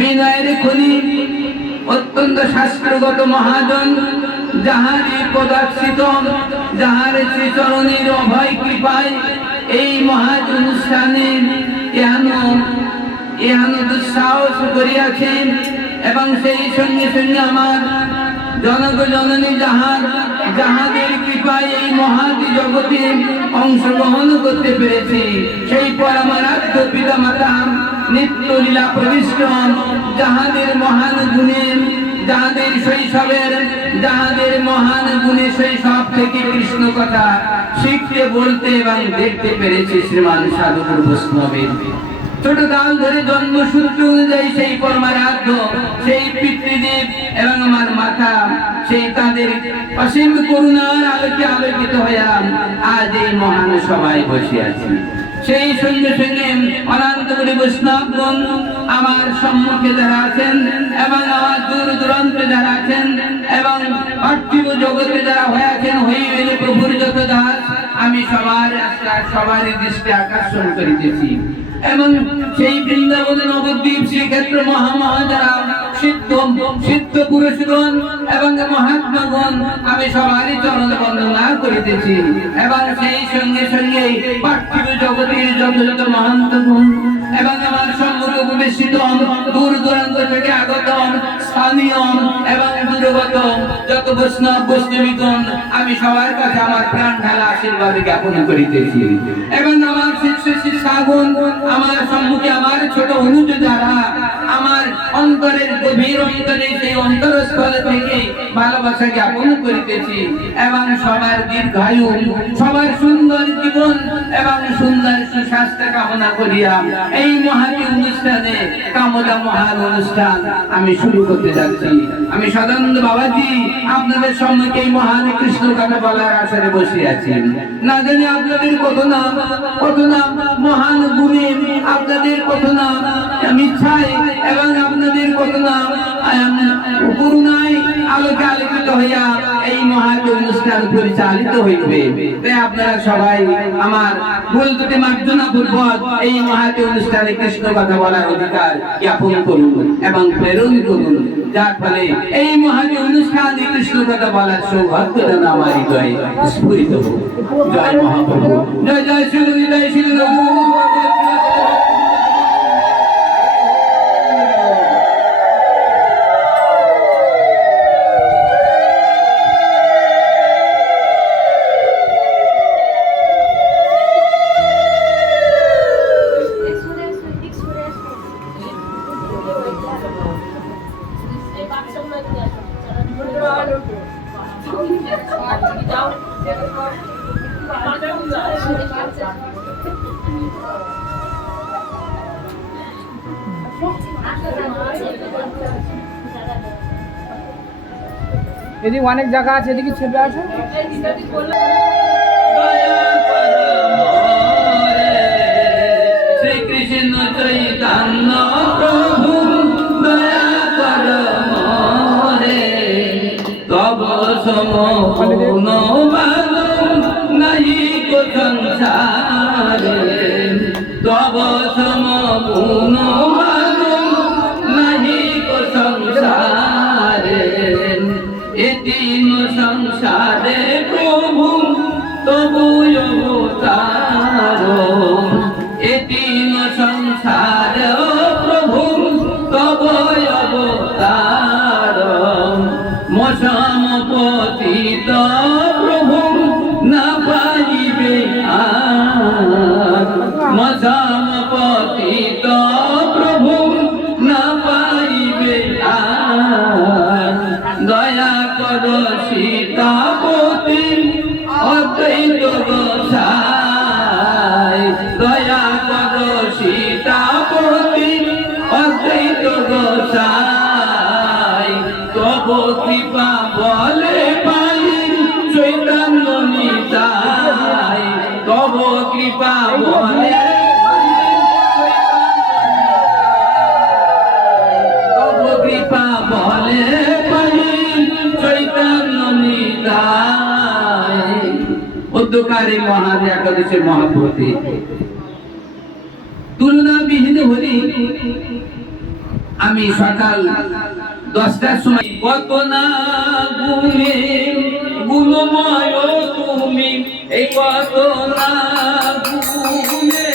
বিনয়ের খনি, অত্যন্ত শাস্ত্রগত মহাজন, যাহারে পদার্থিত, যাহার শ্রীচরণের অভয় কৃপায় এই মহাজ অনুষ্ঠানে এহানো দুঃসাহস করিয়াছেন। এবং সেই সঙ্গে সঙ্গে আমার জনক জননী যাহাদের কৃপায় এই মহাজ জগতে অংশগ্রহণ করতে পেরেছি, সেই পরমারাধ্য পিতা মাতা নিত্য লীলা প্রবিষ্ট, যাহাদের মহান গুণে, যাহাদের শৈশবের, যাহাদের মহান গুণে শৈশব থেকে কৃষ্ণ কথা শিখতে, বলতে এবং দেখতে পেরেছি শ্রীমান সাধুগুরু বৈষ্ণবের ছোট কাল ধরে জন্মসূত্র অনুযায়ী সেই পরমারাধ্য, সেই পিতৃদেব এবং আমার মাতা, সেই তাদের অসীম করুণার আলোকে আলোকিত হইয়া আজ এই মহান সভায় বসে আছি। সেই সঙ্গে সঙ্গে অনন্তগুলি বৈষ্ণবগণ আমার সম্মুখে যারা আছেন এবং আমার দূর দূরান্তে যারা আছেন এবং পার্থিব জগতে যারা হয়েছেন, হইবে প্রভুর যত দাস, আমি সবার দৃষ্টি আকর্ষণ করিতেছি। এবং সেই বৃন্দাবন নবদ্বীপ শ্রীক্ষেত্র যারা সিদ্ধ পুরুষগণ এবং মহাত্মাগণ, আমি সবারই চরণ বন্দনা করিতেছি। এবং সেই সঙ্গে সঙ্গে পার্থিব জগতের যত যত মহান্তগণ এবং আমার সম্মুখ উপবেশিত দূর দূরান্ত থেকে আগত স্থানীয় এবং দূরগত যত বৈষ্ণব বৈষ্ণবীগণ, আমি সবার কাছে আমার প্রাণ ঢালা আশীর্বাদ জ্ঞাপন করিতেছি। এবং আমার শিষ্য শিষ্যাগণ, আমার সম্মুখে আমার ছোট অনুজ যারা আমার অন্তরের গভীর অন্তরে সেই অন্তরস্থল থেকে ভালোবাসা জ্ঞাপন করিতেছি। এবং সবার দীর্ঘায়ু, সবার সুন্দর জীবন এবং সুন্দর সুস্বাস্থ্য কামনা করিয়া এই মহান অনুষ্ঠানে, কামনা মহান অনুষ্ঠান আমি শুরু করতে যাচ্ছি। আমি সদানন্দ বাবাজি আপনাদের সম্মুখে এই মহান কৃষ্ণ কথা বলার আসরে বসে আছি। না জানি আপনাদের কত নাম মহান গুণে, আপনাদের কত নাম ইচ্ছায় এবং আপনাদের কত নাম করুণায় আলোকে আলোকিত হইয়া এই মহান অনুষ্ঠান পরিচালিত হইবে। তাই আপনারা সবাই আমার ভুল ত্রুটি মার্জনা পূর্বক এই মহান অনুষ্ঠানে কৃষ্ণ কথা বলার অধিকার জ্ঞাপন করুন এবং প্রেরণ করুন, যার ফলে এই মহান অনুষ্ঠানে কৃষ্ণ কথা বলার সৌভাগ্য যেন আমার হৃদয়ে স্ফুরিত হোক। জয় মহাপ্রভু, জয় জয় শ্রী জয় শ্রী প্রভু। এদিকে অনেক জায়গা আছে, এদিকে ছেপে আসো। শ্রীকৃষ্ণ চৈতন্য প্রভু দয়া কর মোরে, তব সম পূর্ণ নাহি কো সংসারে, তব সম পূর্ণ নাহি কো সংসারে, এতিন সংসারে প্রভু তবু অবতার, এতিন সংসারে প্রভু তব অবতার, মশাম পতিত প্রভু না পাইবে আর, মশাম পতিত প্রভু না পাইবে আর, দয়া কর সীতাপতি অদ্বৈত গোসাই, দয়া কর সীতাপতি অদ্বৈত গোসাই, তব কৃপা বলে পাই চৈতন্য নিতাই, তব কৃপা বলে তব কৃপা বলে চৈতন্য নিতাই। উদ্যোকারী মহান একাদশের মহাপ্রতি তুলনাবিহীন হলি আমি সকাল 10টার সময় কত না গুণে গুণময় তুমি, এই কত না গুণে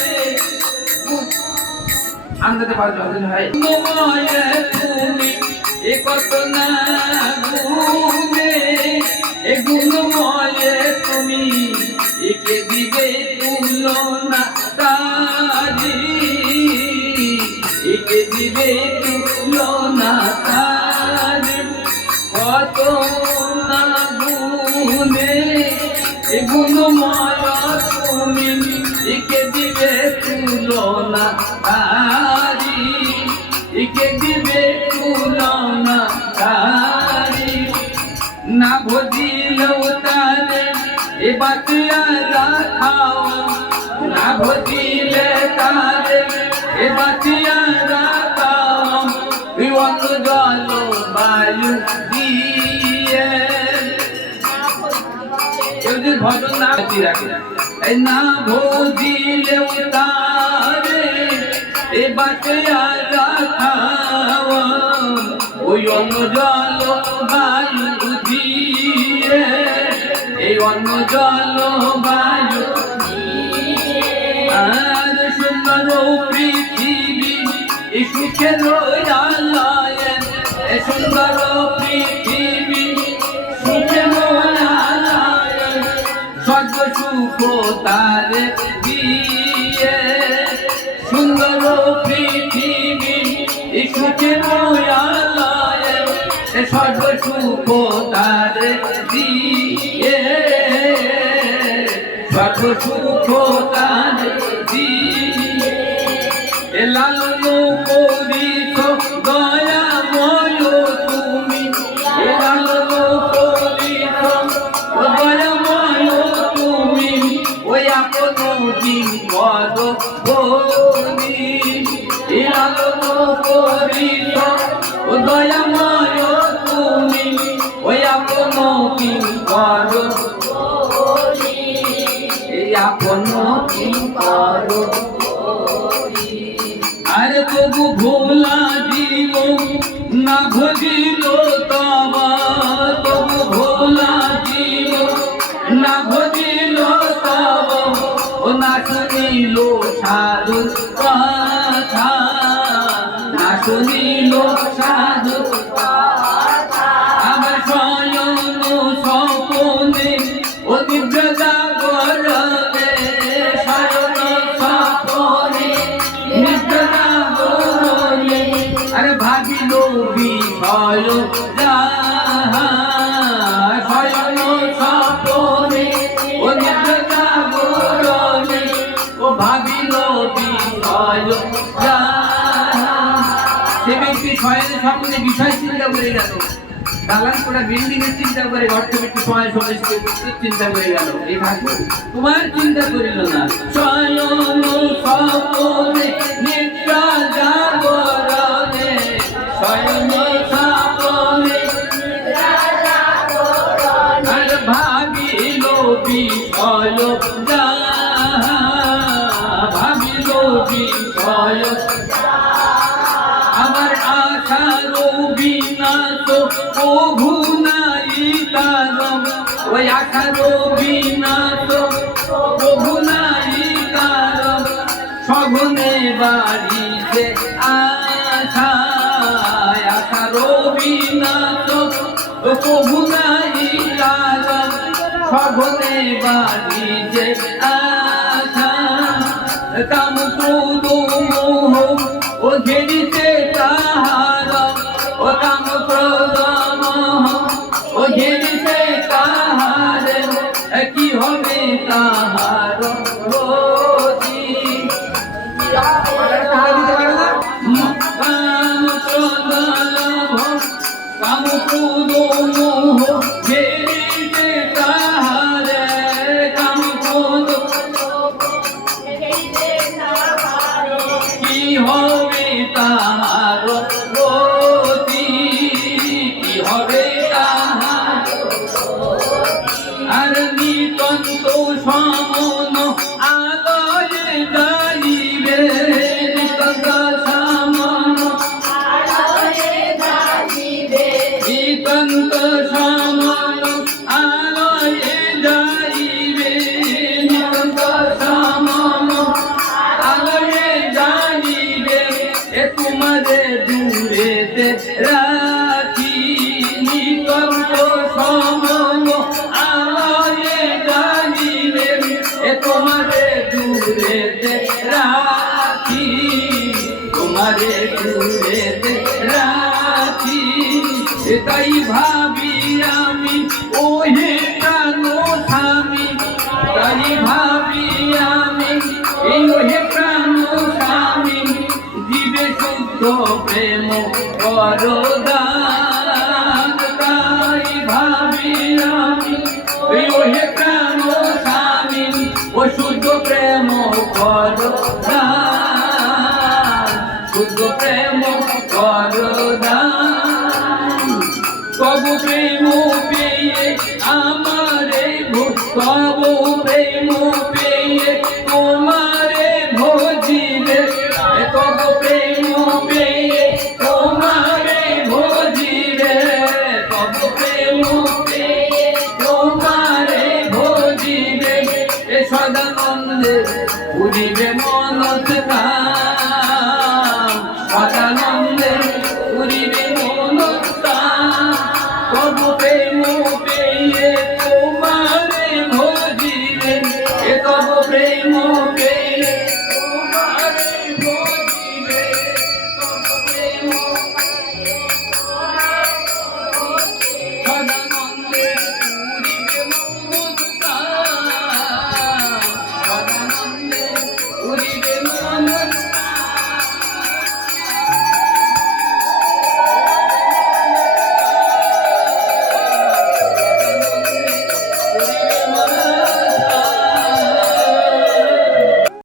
আনতে পারছো ভাই, গুণময় তুমি, এই কত না গুণে, এই গুণময় তুমি, একে দিবে তুলনা তারি, একে দিবে তুলনা তারি, কত না গুণে এ গুণময় তুমি, একে দিবে তুলনা তারি, একে দিবে তুলনা তারি, না ভজিলেও তারে এ বাতিয়া রাখাও, না ভজিলে তারে এ বাতিয়া রাখাও, বিবন জল বায়ু দিয়ে কেউ যদি ভজন না রাখে, এই না ভজিলেও তারে এ বাতিয়া রাখাও, ওই অন্য জল বায়ু দিয়ে, এই অন্য জল বায়ু আর সুন্দর পৃথিবী সুখের আলয়, এ সুন্দর পৃথিবী সুখের আলয়, সর্ব সুখ তার দিয়ে, সুন্দর পৃথিবী সুখের আলয়, সর্ব সুখ তার দিয়ে, সর্ব সুখ তার দিয়ে, লালন করিছ দয়াময় তুমি, লালন করিছ দয়াময় তুমি, ওই আপন পদ বলি, লালন করিছ দয়াময় তুমি, ওই আপন পদ বলি, এই আপন পদ আর তবু ভোলা দিব না ভজিল তবা, তবু ভোলা দিব না ভজিল তবা, ও না শুনিল সাধু কথা, না শুনিল সাধু কথা, আমার শয়ন স্বপনে ও নিদ্রা জাগরণে, শয়ন স্বপনে নিদ্রা জাগরণে, আরে ভাবিল বিষয় যাহা, শয়ন স্বপনে ও নিদ্রা জাগরণে, ও ভাবিল বিষয় যাহা, সে ব্যক্তি শয়নের স্বপ্নে বিষয় চিন্তা করে গেল, দালান করা বিল্ডিং এর চিন্তা করে, অর্থবিত্ত সময় সমস্ত চিন্তা করে গেল, এই ভাগ্য তোমার চিন্তা করিল না, শয়ন স্বপনে নিদ্রা জাগরণে, শয়ন স্বপনে নিদ্রা জাগরণে, আর ভাবিল বিষয় যাহা, ভাবিল বিষয় আমার আশার বিনাশ প্রভু নাই কারণ, ওই আশার বিনাশ প্রভু নাই কারণ, সঘনে বাড়িতে আশা, আশার বিনাশ প্রভু নাই কারণ, সঘনে বাড়িতে আশা, কাম ক্রোধ মোহ ও ঘেরিতে তাহার, ও কাম ক্রোধ মোহ ও ঘেরিতে তাহার, কি হবে তাহার গতি, কাম ক্রোধ লোভ, কাম ক্রোধ মোহ ঘেরিতে তাহার, কাম ক্রোধ কি হবে তাহার গতি, কি হবে তাহার, আর নিতন্ত সমন ভাবি আমি ওহে প্রাণ স্বামী, তাই ভাবি আমি এই ওহে প্রাণ স্বামী, জীবে শুদ্ধ প্রেম করদান, তাই ভাবি আমি এই ওহে প্রাণ স্বামী, ও শুদ্ধ প্রেম করদান, শুদ্ধ প্রেম করদান। তবু প্রেম পেয়ে আমারে তবু প্রেম পেয়ে তোমারে ভজিবে, তবু প্রেম পেয়ে তোমারে ভজিবে, তবু প্রেম পেয়ে তোমারে ভজিবে, এ সদানন্দে পুরিবে মনত